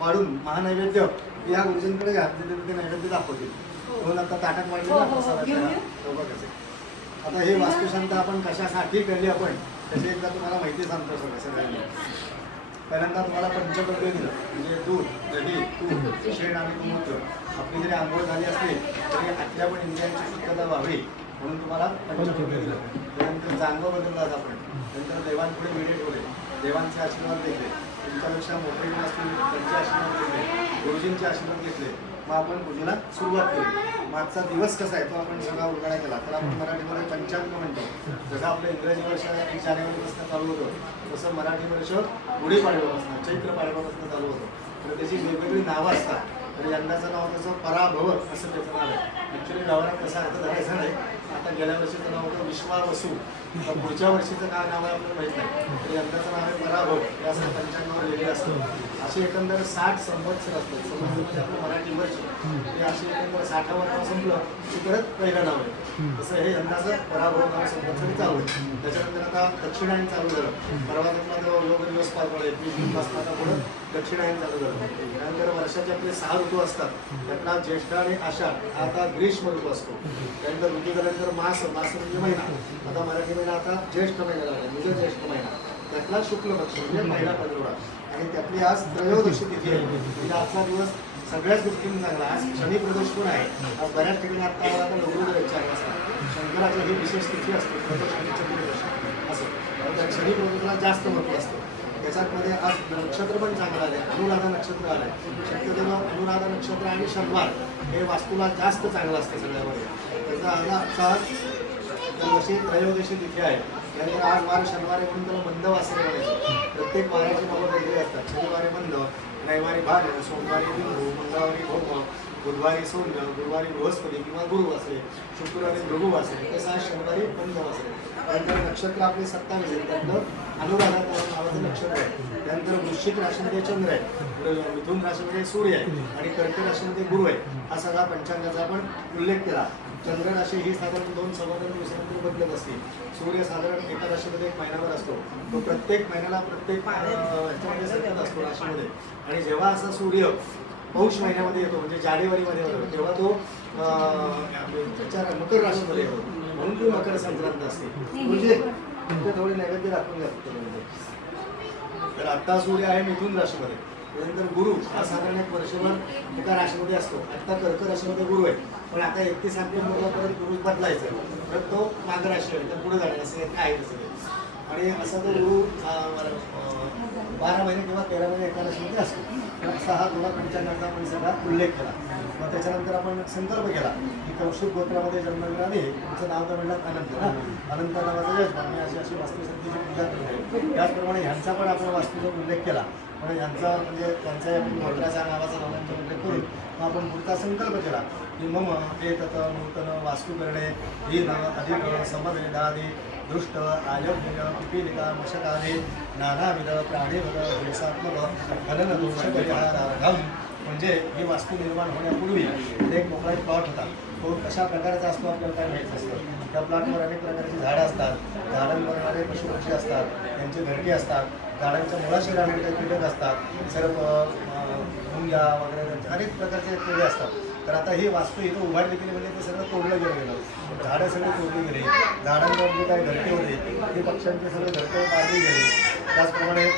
वाढून महानैवेद्य या गुरुजींकडे घातलेले ते नैवेद्य दाखवतील. म्हणून आता ताटात वाढलेलं आता हे वास्तुशांत आपण कशासाठी केली आपण त्याची एकदा तुम्हाला माहिती सांगतो सगळ्यांना. पहिल्यांदा तुम्हाला पंचगव्य दिलं म्हणजे दूध, दही, तूप, शेण आणि गोमूत्र. आपली जरी आंघोळ झाली असली तरी आतल्या पण इंद्रियांची शुद्धता व्हावी म्हणून तुम्हाला पंचगव्य दिलं. त्यानंतर जांघ बदललाच आपण. नंतर देवांपुढे विडे ठेवले, देवांचे आशीर्वाद घेतले, तुमच्यापेक्षा मोठे असतील त्यांचे आशीर्वाद घेतले, गुरुजींचे आशीर्वाद घेतले. मग आपण पूजेला सुरुवात केली. मागचा दिवस कसा आहे तो आपण सगळा उलगडा केला. तर आपण मराठीमध्ये पंचांग म्हणतो. जसं आपलं इंग्रजी वर्ष 1 जानेवारीपासून चालू होतं तसं मराठी वर्ष गुढीपाडव्यापासून चैत्र पाडव्यापासून चालू होतं. तर त्याची वेगवेगळी नावं असतात. तर यंदाचं नाव त्याचं पराभव असं त्याचं नाव आहे. ॲक्च्युली गावाला कसा अर्थ धरायचा नाही. आता गेल्या वर्षीचं नाव होतं विश्वावसू. पुढच्या वर्षीचं काय नाव आहे आपल्याला माहीत नाही. तर यंदाचं नाव आहे पराभव. हे असं पंचांगावर लिहिलेलं असतं. असे एकंदर 60 संवत्सर असतात. संवत्सर म्हणजे आपलं मराठी वर्ष हे असे एकंदर 60 नाव संपलं की परत पहिलं नाव आहे. तसं हे यंदाचं पराभव नाव संवत्सरी चालू आहे. त्याच्यानंतर आता दक्षिणायन चालू झालं. परवा जो योग दिवस पार पडले 20 जूनपासून आता पुढं दक्षिणायन चालू झालं. त्यानंतर वर्षाचे आपले 6 ऋतू असतात. त्यातला ज्येष्ठ आणि आषाढ हा आता ग्रीष्म ऋतू असतो. त्यानंतर ऋतू झाल्यानंतर मास म्हणजे महिना. आता मराठी महिना आता ज्येष्ठ महिना लागला म्हणजे ज्येष्ठ महिना. त्यातला शुक्ल पक्ष म्हणजे महिना पंधरवडा. आणि त्यातली आज त्रयोदशी तिथी आहे. म्हणजे आजचा दिवस सगळ्याच गोष्टींनी चांगला. आज शनी प्रदोष पण आहे. आज बऱ्याच ठिकाणी आता लग्न 4 वाजता शंकराची ही विशेष तिथी असते. शनी चतुर्दशी असं शनी प्रदोषाला जास्त महत्त्व असतं. त्याच्यामध्ये आज नक्षत्र पण चांगलं आलं आहे. अनुराधा नक्षत्र आलं आहे. शक्यतो अनुराधा नक्षत्र आणि शनिवार हे वास्तूला जास्त चांगलं असतं सगळ्यामध्ये. त्याचा आज त्रयोदशी तिथी आहे. त्यानंतर आज वार शनिवारी म्हणून त्याला मंद वासरे म्हणायचं. प्रत्येक वाराची नावं वेगळी असतात. शनिवारी मंद, रविवारी भाग, सोमवारी बिंदू, मंगळवारी भोम, बुधवारी सौम्य, गुरुवारी बृहस्पती किंवा गुरु वासरे, शुक्रवारी भृगू वासरे, तसं आज शनिवारी मंद वासरे. त्यानंतर नक्षत्र आपले 27 आहेत. त्यानंतर अनुराधा नावाचं नक्षत्र आहे. त्यानंतर वृश्चिक राशीमध्ये चंद्र आहे, मिथुन राशीमध्ये सूर्य आहे आणि कर्क राशीमध्ये गुरु आहे. हा सगळा पंचांगाचा आपण उल्लेख केला. चंद्र राशी ही साधारण 2-2.25 दिवसांपूर्वी बदलत असते. सूर्य साधारण एका राशीमध्ये 1 महिनाभर असतो. तो प्रत्येक महिन्याला प्रत्येक ह्याच्यामध्ये सरकत असतो राशीमध्ये. आणि जेव्हा असा सूर्य पौष महिन्यामध्ये येतो म्हणजे जानेवारीमध्ये येतो तेव्हा तो त्याच्या मकर राशीमध्ये येतो. म्हणून ती मकर संक्रांत असते. म्हणजे थोडी नैवेद्य दाखवून जातो. तर आता सूर्य आहे मिथुन राशीमध्ये. त्यानंतर गुरु हा साधारण 1 वर्षभर एका राशीमध्ये असतो. आता कर्क राशीमध्ये गुरु आहे. पण आता 31 सप्टेंबरला परत गुरु बदलायचा. परत तो माघ राशी आहे. तर पुढे जाणार असं आहे तसं. आणि असा तो गुरु 12 महिने किंवा 13 महिने एका राशीमध्ये असतो. असा हा थोडा पंचांगाचा आपण सगळा उल्लेख केला. मग त्याच्यानंतर आपण संकल्प केला की कौशिक गोत्रामध्ये जन्म मिळाले. तुमचं नाव तर म्हणलं अनंत ना. अनंत नावाचं यश मी अशी अशी वास्तुशक्तीची पूजा करते. त्याचप्रमाणे ह्यांचा पण आपण वास्तूचा उल्लेख केला. म्हणजे ह्यांचा म्हणजे त्यांच्या गोत्राच्या नावाचा नावांचा उल्लेख करून मग आपण पुढचा संकल्प केला की मम एतत नूतन वास्तू करणे ही न अधिक समवेदादी दृष्ट आयोग्य पिपीलिका मशकादे नानाविध प्राणीवद हिंसात्मक हनन दोष परिहारार्घम. म्हणजे ही वास्तू निर्माण होण्यापूर्वी एक मोकळा प्लॉट होता. तो कशा प्रकारचा असतो आपल्याला काय माहीत असतं. त्या प्लॉटवर अनेक प्रकारची झाडं असतात. झाडांवर येणारे पशुपक्षी असतात. त्यांचे घरटे असतात. झाडांच्या मुळाशी राहणारे कीटक असतात. सर्प, मुंग्या वगैरे अनेक प्रकारचे किडे असतात. तर आता ही वास्तू इथं उभारली गेली म्हणजे ते सगळं तोडलं गेलं. झाडं सगळे तोडली गेली. झाडांवर जे काही घरटे होते ते पक्ष्यांचे सगळे घरटे काढली गेले. त्याचप्रमाणे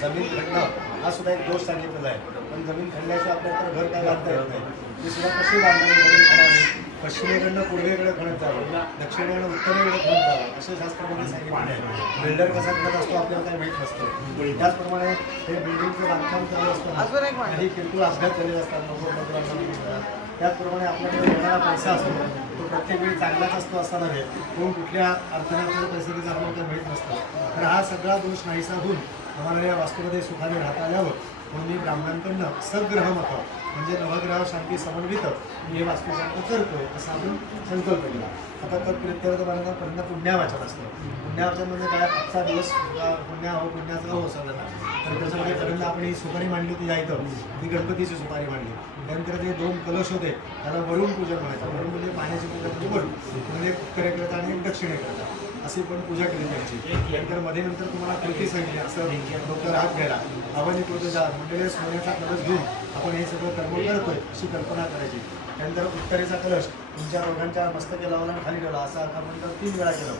जमीन खणणं हा सुद्धा एक दोष सांगितलेला आहे. पण जमीन खणल्याशिवाय आपल्याला घर काय बांधता येत नाही. ती सुद्धा कशी बांधावी जमीन खणावी. पश्चिमेकडनं पूर्वेकडे खणत जावं, दक्षिणेकडनं उत्तरेकडे खणत जावं असं शास्त्रामध्ये सांगितलं आहे. बिल्डर कसा करत असतो आपल्याला काही माहीत नसतं. त्याचप्रमाणे हे बिल्डिंगचं बांधकाम करत असताना काही किरकोळ अपघात झालेले असतात. त्याचप्रमाणे आपल्याकडे येणारा पैसा असतो तो प्रत्येक वेळी चांगलाच असतो असा नव्हे. कोण कुठल्या अर्थाने आपल्याला पैसे आपल्याला काही माहीत नसतं. तर हा सगळा दोष नाहीसा होऊन आम्हाला या वास्तूमध्ये सुखाने राहता यावं म्हणून मी ब्राह्मणांकडनं सग्रह मत म्हणजे नवग्रह शांती समन्वित मी हे वास्तुशांत करतोय असा आपण संकल्प केला. आता तत्प्रित्यर्थपर्यंत पुण्यावाचन असतं. पुण्यावाचन म्हणजे काय आजचा दिवस पुण्या हो पुण्याचा हो सगळ्यांना. तर त्याच्यामध्ये पहिल्यांदा आपण ही सुपारी मांडली होती जायचं ती गणपतीची सुपारी मांडली. त्यानंतर ते 2 कलश होते त्याला वरुण पूजन म्हणायचं. वरुण म्हणजे पाण्याची पूजा म्हणजे वरुण म्हणजे उत्तरेकडे आणि दक्षिणेकडे. अशी पण पूजा केली त्यांची. नंतर मध्ये नंतर तुम्हाला कृती सांगितली असं डोक्यावर हात घ्यायला, आवानी कृतीचा म्हणजे सोन्याचा कलश घेऊन आपण हे सगळं कर्म करतोय अशी कल्पना करायची. त्यानंतर उत्तरेचा कलश तुमच्या रोगांच्या मस्तकी लावला खाली ठेवला, असं आपण 3 वेळा केलं.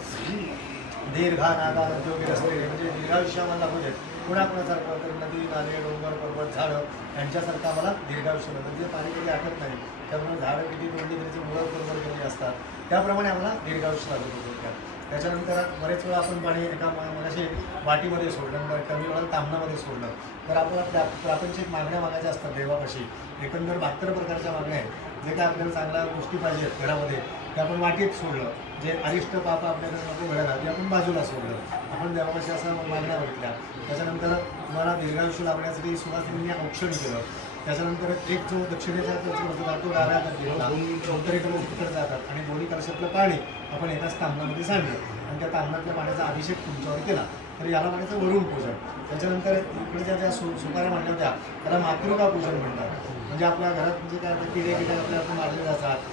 दीर्घा नागा उद्योगी असलेले म्हणजे दीर्घायुष्य आम्हाला लागू देत. कोणाकोणासारखं तर नदी नाले डोंगर पर्वत झाडं यांच्यासारखं आम्हाला दीर्घायुष्य म्हणजे पाणी कधी आटत नाही, त्यामुळे झाडं किती तोडली त्याची मुळं बरोबर गेलेली असतात, त्याप्रमाणे आम्हाला दीर्घायुष्य लागत होतं. त्याच्यानंतर बरेच वेळा आपण पाणी एका मगाशी वाटीमध्ये सोडलं, कमी वेळा तामणामध्ये सोडलं, तर आपल्याला प्रापंचिक मागण्या मागायच्या असतात देवापाशी. एकंदर 72 प्रकारच्या मागण्या आहेत. जे काय आपल्याला चांगल्या गोष्टी पाहिजेत घरामध्ये ते आपण वाटीत सोडलं, जे अरिष्ट पाप आपल्याकडे नको घडायला ते आपण बाजूला सोडलं. आपण देवापाशी असं मागण्या बघितल्या. त्याच्यानंतर तुम्हाला दीर्घायुष्य लाभण्यासाठी सुवासिनींनी औक्षण केलं. त्याच्यानंतर एक जो दक्षिणेचा होता तो डाव्या हातात घेतला, उत्तरेकडे उत्तर जातात आणि दोन्ही कलशातलं पाणी आपण एकाच तांबणामध्ये सांडलं आणि त्या तांबणातल्या पाण्याचा अभिषेक तुमच्यावर केला, तर याला म्हणायचं वरुण पूजन. त्याच्यानंतर इकडच्या ज्या सुपाऱ्या मांडल्या होत्या त्याला मातृका पूजन म्हणतात. म्हणजे आपल्या घरात म्हणजे काय किडे आपल्याला मारले जातात,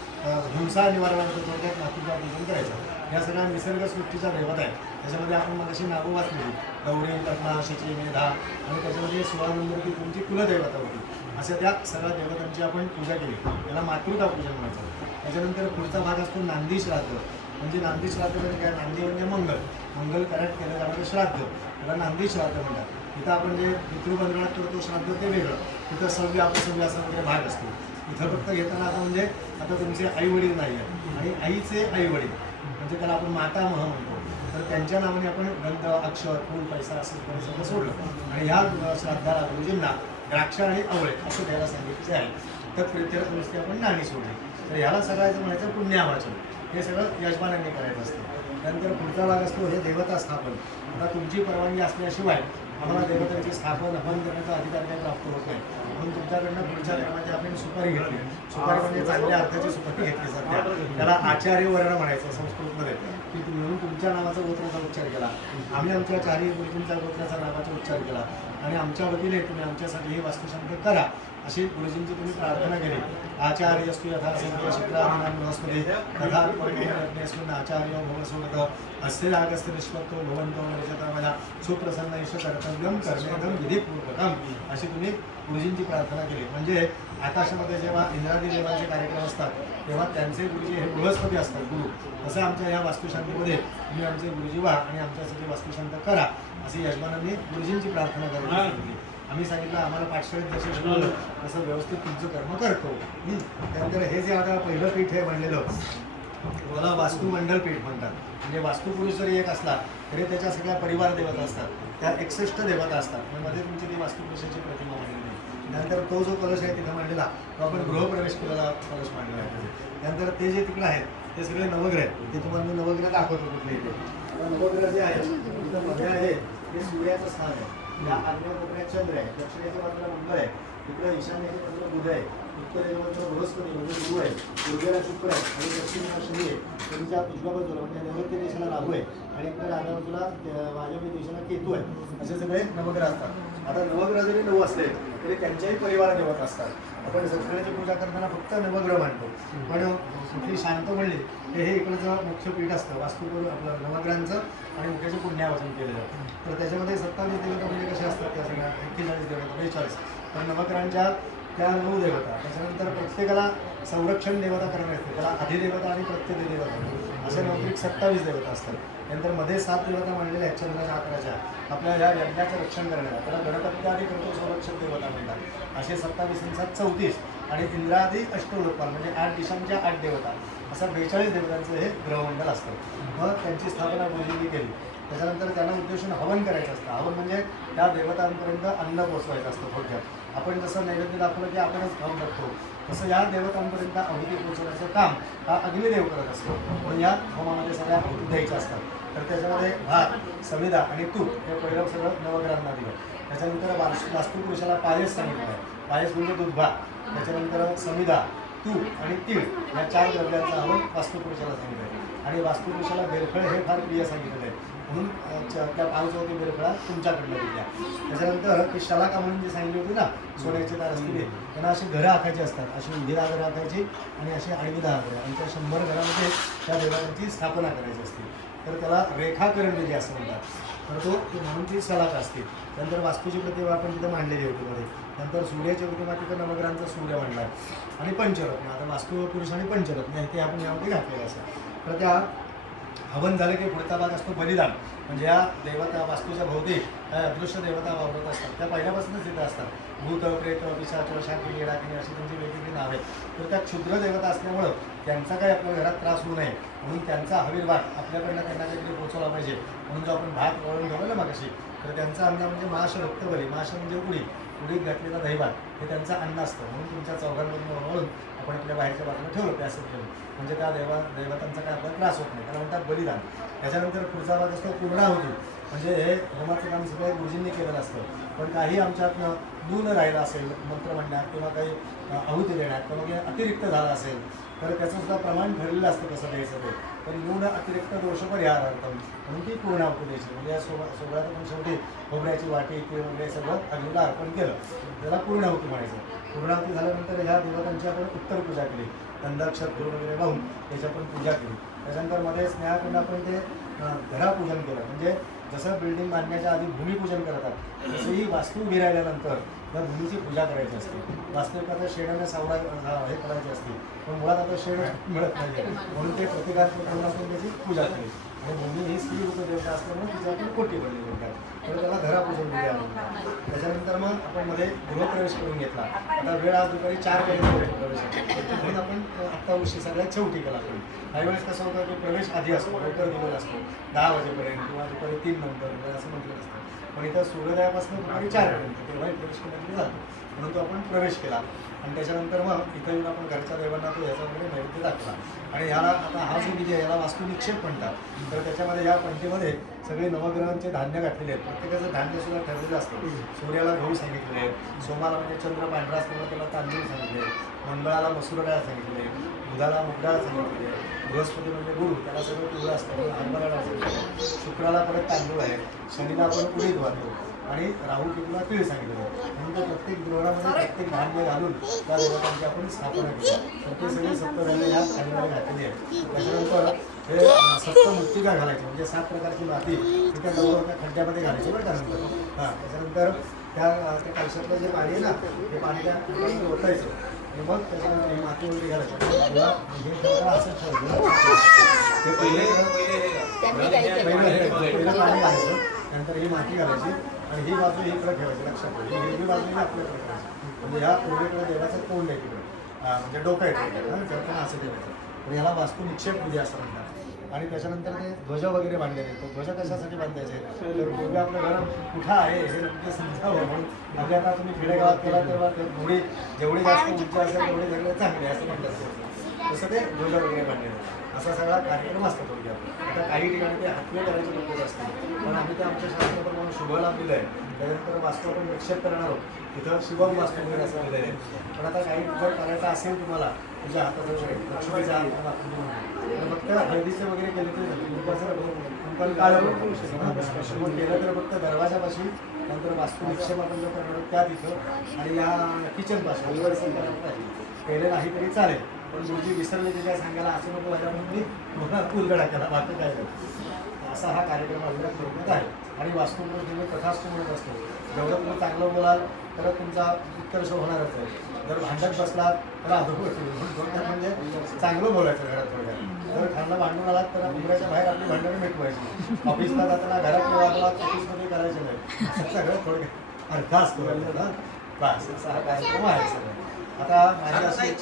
हिंसा निवारणार्थ थोडक्यात मातृका पूजन करायचं. या सगळ्या निसर्गसृष्टीचा देवता आहे. त्याच्यामध्ये आपण मग अशी नावं वाचली, गौरी कल्पना शची मेधा आणि त्याच्यामध्ये 16 नंबर की तुमची कुलदेवता होती. अशा त्या सगळ्या देवतांची आपण पूजा केली, त्याला मातृका पूजन म्हणायचं. त्याच्यानंतर पुढचा भाग असतो नांदी श्राद्ध. म्हणजे नांदी श्राद्ध म्हणजे काय, नांदी म्हणजे मंगल कार्यात केलं जाणारं श्राद्ध, त्याला नांदी श्राद्ध म्हणतात. इथं आपण जे पितृबंधनात करतो श्राद्ध ते वेगळं, तिथं सव्य अपसव्य असा वगैरे भाग असतो. इथं फक्त घेताना आता म्हणजे आता तुमचे आईवडील नाही आहेत आणि आईचे आईवडील म्हणजे त्याला आपण मातामह म्हणतो, तर त्यांच्या नावाने आपण गंध अक्षर फूल पैसा असं सगळं सोडलं आणि ह्या श्राद्धाला गुरुजींना द्राक्ष आणि आवळे असं द्यायला सांगितले आहे. तर प्रित्यर्थ नुसती आपण नाणी सोडली. तर ह्याला सगळ्याचं म्हणायचं पुण्यावाचन. हे सगळं यजमानांनी करायचं असतं. त्यानंतर पुढचा भाग असतो हे देवता स्थापन. आता तुमची परवानगी असल्याशिवाय आम्हाला देवतांची स्थापन हवन करण्याचा अधिकार काही प्राप्त होत नाही. म्हणून तुमच्याकडनं पुढच्या क्रमाने आपण सुपारी घेतली. सुपारी म्हणजे चांगल्या अर्थाची सुपारी घेतली सध्या. त्याला आचार्य वर्ण म्हणायचं संस्कृतमध्ये, की म्हणून तुमच्या नावाचा गोत्राचा उच्चार केला. आम्ही आमच्या चारही गुरुजींच्या गोत्राचा नावाचा उच्चार केला आणि आमच्या वतीने तुम्ही आमच्यासाठी हे वास्तुशांती करा अशी गुरुजींची तुम्ही प्रार्थना केली. आचार्यस्तु यथा संख्य शुक्रादिनां बृहस्पती तथा परमेश्वरस्मिन् आचार्यो भवसोदत अस्य यागस्य निष्पत्तो भवन्तो निजतमया सुप्रसन्न ईश कर्तव्यम कर्मेदम विधिपूर्वकम अशी तुम्ही गुरुजींची प्रार्थना केली. म्हणजे आकाशामध्ये जेव्हा इंद्रादी देवांचे कार्यक्रम असतात तेव्हा त्यांचे गुरुजी हे बृहस्पती असतात, गुरु. तसं आमच्या ह्या वास्तुशांतीमध्ये तुम्ही आमचे गुरुजी व्हा आणि आमच्यासाठी वास्तुशांत करा अशी यजमानांनी गुरुजींची प्रार्थना करायला सांगितली. आम्ही सांगितलं आम्हाला पाठशाळेत जसं शिकवलं तसं व्यवस्थित तुमचं कर्म करतो. त्यानंतर हे जे आता पहिलं पीठ हे बनलेलं मला वास्तुमंडल पीठ म्हणतात. म्हणजे वास्तुपुरुष जरी एक असला तरी त्याच्या सगळ्या परिवार देवता असतात, त्या 61 देवता असतात. मध्ये तुमची ती वास्तुपुरुषाची प्रतिमा मांडलेली आहे. त्यानंतर तो जो कलश आहे तिथं मांडलेला तो आपण गृहप्रवेश केलेला कलश मांडलेला आहे. त्यानंतर ते जे तिकडे आहेत ते सगळे नवग्रह आहेत. ते तुम्हाला मी नवग्रह दाखवतो कुठले इथे. नवग्रह जे आहेत तिथं मध्ये आहे ते सूर्याचं स्थान आहे. या आग्नेय कोपऱ्यात चंद्र आहे, दक्षिणेच्या बाजूला मंगळ आहे, इकडे ईशान्येच्या बाजूला बुध आहे, उत्तरेच्या बाजूला बृहस्पती म्हणजे गुरु आहे, पूर्वेला शुक्र आहे आणि दक्षिणेला शनी आहे. त्यांच्या उजव्या बाजूला म्हणजे नैऋत्य दिशेला राहू आहे आणि इकडे डाव्या बाजूला वायव्य दिशेला केतू आहे. असे सगळे नवग्रह असतात. आता नवग्रह जरी 9 असले तरी त्यांच्याही परिवार देवत असतात. आपण सगळ्याची पूजा करताना फक्त नवग्रह मानतो, पण कुठली शांत म्हणली ते हे इकडचं मुख्य पीठ असतं वास्तू आपलं नवग्रहांचं आणि मुख्याचं पुण्यावाचन केलेलं. तर त्याच्यामध्ये 27 देवता म्हणजे कशा असतात त्या सगळ्या 41 देवता 42. तर नवग्रहांच्या त्या 9 देवता. त्याच्यानंतर प्रत्येकाला संरक्षण देवता करण्यात येते, त्याला अधिदेवता आणि प्रत्येक देवता असे नैसर्गिक 27 देवता असतात. त्यानंतर मध्ये 7 देवता मांडलेल्या आहेत चंद्राच्या आकाराच्या आपल्या ह्या यज्ञाचं रक्षण करण्याला, त्याला गणपत्यादी करतो संरक्षण देवता म्हणतात. असे 27 आणि 34 आणि इंद्रादी अष्टोत्पाल म्हणजे 8 दिशांच्या 8 देवता असा 42 देवतांचं हे ग्रहमंडल असतं. मग त्यांची स्थापना गुरुजींनी केली. त्याच्यानंतर त्यांना उद्देशून हवन करायचं असतं. हवन म्हणजे त्या देवतांपर्यंत अन्न पोचवायचं असतं. थोडक्यात आपण जसं नैवेद्य दाखवलं की आपणच खाऊन टाकतो, तसं या देवतांपर्यंत आहुती पोचवण्याचं काम हा अग्निदेव करत असतो. पण या होमामध्ये सगळ्या आहुती द्यायच्या असतात. तर त्याच्यामध्ये भात, सविधा आणि तूप हे पहिलं सगळं नवग्रहांना दिलं. त्याच्यानंतर वास्तुपुरुषाला पायस सांगितलं आहे. पायस म्हणजे दूध भात. त्याच्यानंतर सविधा, तूप आणि तीळ या 4 द्रव्यांचं हवन वास्तुपुरुषाला सांगितलं आहे. आणि वास्तुपुरुषाला बेलफळ हे फार प्रिय सांगितलेलं आहे. म्हणून त्या पावचौथी बेलफळा तुमच्याकडनं दिल्या. त्याच्यानंतर ती शलाका म्हणून जी सांगितली होती ना सोन्याची दार असलेली, त्यांना अशी घरं आखायची असतात. अशी उभी घरं आखायची आणि अशी आडवी घरं, आणि त्या 100 घरामध्ये त्या देवाची स्थापना करायची असते. तर त्याला रेखाकरण विधी असं म्हणतात. तर म्हणून ती शलाका असते. नंतर वास्तूची प्रतिमा आपण तिथं मांडलेली होती मध्ये. नंतर सूर्याची प्रतिमा तिथं नवग्रहांचा सूर्य मांडला आणि पंचरत्न. आता वास्तू पुरुष आणि पंचरत्न ते आपण यामध्ये घातलेलं असं. तर त्या हवन झालं की पुढचा भाग असतो बलिदान. म्हणजे या देवता वास्तूच्या भोवती काय अदृश्य देवता वावरत असतात. त्या पहिल्यापासूनच तिथं असतात. भूत, प्रेत, पिशाच, शांती, डाकिणी अशी त्यांची वेगवेगळी नावे. तर त्या क्षुद्र देवता असल्यामुळं त्यांचा काही आपल्या घरात त्रास होऊ नये म्हणून त्यांचा हवीरभाग आपल्याकडनं त्यांना काहीतरी पोचवला पाहिजे म्हणून जो आपण भात वळून ठेवलं ना मागाशी, तर त्यांचं अन्न म्हणजे माश रक्तबली. माश म्हणजे उडीत घातलेला दहीभात हे त्यांचं अन्न असतं. म्हणून तुमच्या चौघांमधून वळून आपण आपल्या बाहेरच्या बाजूला ठेवलं पॅसेज ठेवून, म्हणजे त्या देवतांचा काय आपल्याला त्रास होत नाही. त्याला म्हणतात बलिदान. त्याच्यानंतर पुढचा भाग असतो पूर्णाहुती. म्हणजे हे होमाचं काम सगळं गुरुजींनी केलेलं असतं. पण काही आमच्यातनं नून राहिलं असेल मंत्र म्हणण्यात किंवा काही आहुती देण्यात किंवा काही अतिरिक्त झालं असेल तर त्याचं सुद्धा प्रमाण ठरलेलं असतं कसं द्यायचं ते. तर नून अतिरिक्त दोष परिहारार्थम म्हणून ती पूर्णाहुती द्यायची. म्हणजे या सोहळ्यात आपण शेवटी खोबऱ्याची वाटी किंवा वगैरे सगळं अग्नीला अर्पण केलं त्याला पूर्णाहुती म्हणायचं. पूर्णाहुती झाल्यानंतर ह्या देवतांची आपण उत्तर पूजा केली. गंधाक्षर फूल वगैरे लावून त्याची आपण पूजा केली. त्याच्यानंतर मध्ये स्नेहाकडून आपण ते घरापूजन केलं. म्हणजे जसं बिल्डिंग बांधण्याच्या आधी भूमिपूजन करतात तसंही वास्तू उभी राहिल्यानंतर त्या भूमीची पूजा करायची असते. वास्तविक शेणाने सावळा हे करायची असते. पण मुळात आता शेण मिळत नाही म्हणून ते प्रतिकात्मक म्हणून आपण त्याची पूजा केली. आणि भूमी ही स्त्री रूप देवता असल्यामुळे तिची आपण कोटी बनली म्हणतात. तर त्याला घरापूजन दिले. त्याच्यानंतर मग आपण मध्ये गृहप्रवेश करून घेतला. आता वेळ आज दुपारी 4 वाजेपर्यंत प्रवेश म्हणून आपण आत्ता उशी सगळ्यात शेवटी केला. आपण काही वेळेस कसं होतं की प्रवेश आधी असतो, लवकर दिलेला असतो 10 वाजेपर्यंत किंवा दुपारी 3 नंतर असं म्हटलं असतं. पण इथं सूर्योदयापासून दुपारी 4 पर्यंत तेव्हाही प्रवेश केला जातो. म्हणून तो आपण प्रवेश केला. आणि त्याच्यानंतर मग इथं येऊन आपण घरच्या देवांना तो ह्याचा वगैरे नैवेद्य दाखवला. आणि ह्याला आता हा जो विधी आहे याला वास्तुनिक्षेप म्हणतात. तर त्याच्यामध्ये या पंक्तीमध्ये सगळे नवग्रहांचे धान्य घातलेले आहेत. प्रत्येकाचं धान्य सुद्धा ठरलेलं असतं. सूर्याला गहू सांगितले आहेत, सोमाला म्हणजे चंद्र पांढरा असल्यामुळे त्याला तांदूळ सांगितले, मंगळाला मसूर डाळ सांगितले, बुधाला मूग डाळ सांगितले, बृहस्पती म्हणजे गुरु त्याला सगळं पिवळं असतं हरभरा डाळ सांगितलं, शुक्राला परत तांदूळ आहे, शनीला आपण उडीद वाटतो आणि राहू केतूला तीळ सांगितलं. म्हणून त्या प्रत्येक ग्रहामध्ये प्रत्येक धान्य घालून त्या देवतांची आपण स्थापना केली. तर ते सगळे सप्तधान्य ह्या थालीमध्ये घातलेली आहे. त्याच्यानंतर हे सप्तमृत्तिका घालायची म्हणजे 7 प्रकारची माती त्या त्या खड्ड्यामध्ये घालायची बरं. त्यानंतर त्याच्यानंतर त्या कलशातलं जे पाणी आहे ना ते पाणी त्या ओतायचं आणि मग त्याच्यानंतर ही माती वगैरे घालायची. हे असं ठेवलं ते पहिलं पाणी घालायचं, नंतर ही माती घालायची आणि ही बाजू इकडे ठेवायची. लक्षात ठेवायची हिरवी बाजू आपल्याकडे ठेवायची. म्हणजे ह्या पूर्वेकडे देवाचं तोंड आहे तिकडे, म्हणजे डोकं आहे ठेवताना असं ठेवायचं. तर याला वास्तू निक्षेप विधी असं म्हणतात. आणि त्याच्यानंतर ते ध्वज वगैरे बांधलेले. तो ध्वज कशासाठी बांधायचे तर पूर्वी आपलं घर कुठं आहे हे नक्की समजावं म्हणून. अगदी आता तुम्ही खेडेगावात केला तेव्हा ते थोडी जेवढी जास्त उंची असेल तेवढे सगळे चांगले असं म्हणतात. तसं ते ध्वज वगैरे बांधलेले असा सगळा कार्यक्रम असतो थोडक्यात. आता काही ठिकाणी ते हातवे करायचे लोक असतात पण आम्ही ते आमच्या शास्त्राप्रमाणे शुभला दिलं आहे. त्याच्यानंतर वास्तू आपण निक्षेप करणार आहोत तिथं शिवम वास्तू वगैरे असं दिलं आहे. पण आता काही जर करायचं असेल तुम्हाला तुझ्या हाताचं लक्ष्मीचा हात तर फक्त हळदीचे वगैरे केले तरी पण काळं मग केलं तर फक्त दरवाजापाशी नंतर वास्तू निक्षेप आपण जर करणार त्या तिथं आणि या किचनपासून केलं नाही तरी चालेल. पण गुरुजी विसरले ते काय सांगायला असं नको व्हायला म्हणून मी उलगडा केला बाकी काय नाही. असा हा कार्यक्रम आपल्याला थोडक्यात आहे. आणि वास्तूपुरुष तुम्ही तथास्तु म्हणत असतो. जेवढं तुम्ही चांगलं बोलाल तर तुमचा उत्कर्ष होणारच आहे. जर भांडत बसलात तर थोडक्यात म्हणजे चांगलं बोलायचं घरात. थोडक्यात जर खाणं भांडून आलात तर उमऱ्याच्या बाहेर आपली भांडणं मिटवायची. ऑफिसला जाताना घरात वागलात ऑफिसमध्ये करायचं नाही. सगळं थोडक्यात अर्थ असतो ना. बस असा हा कार्यक्रम आहे सगळं. आता माझी अशी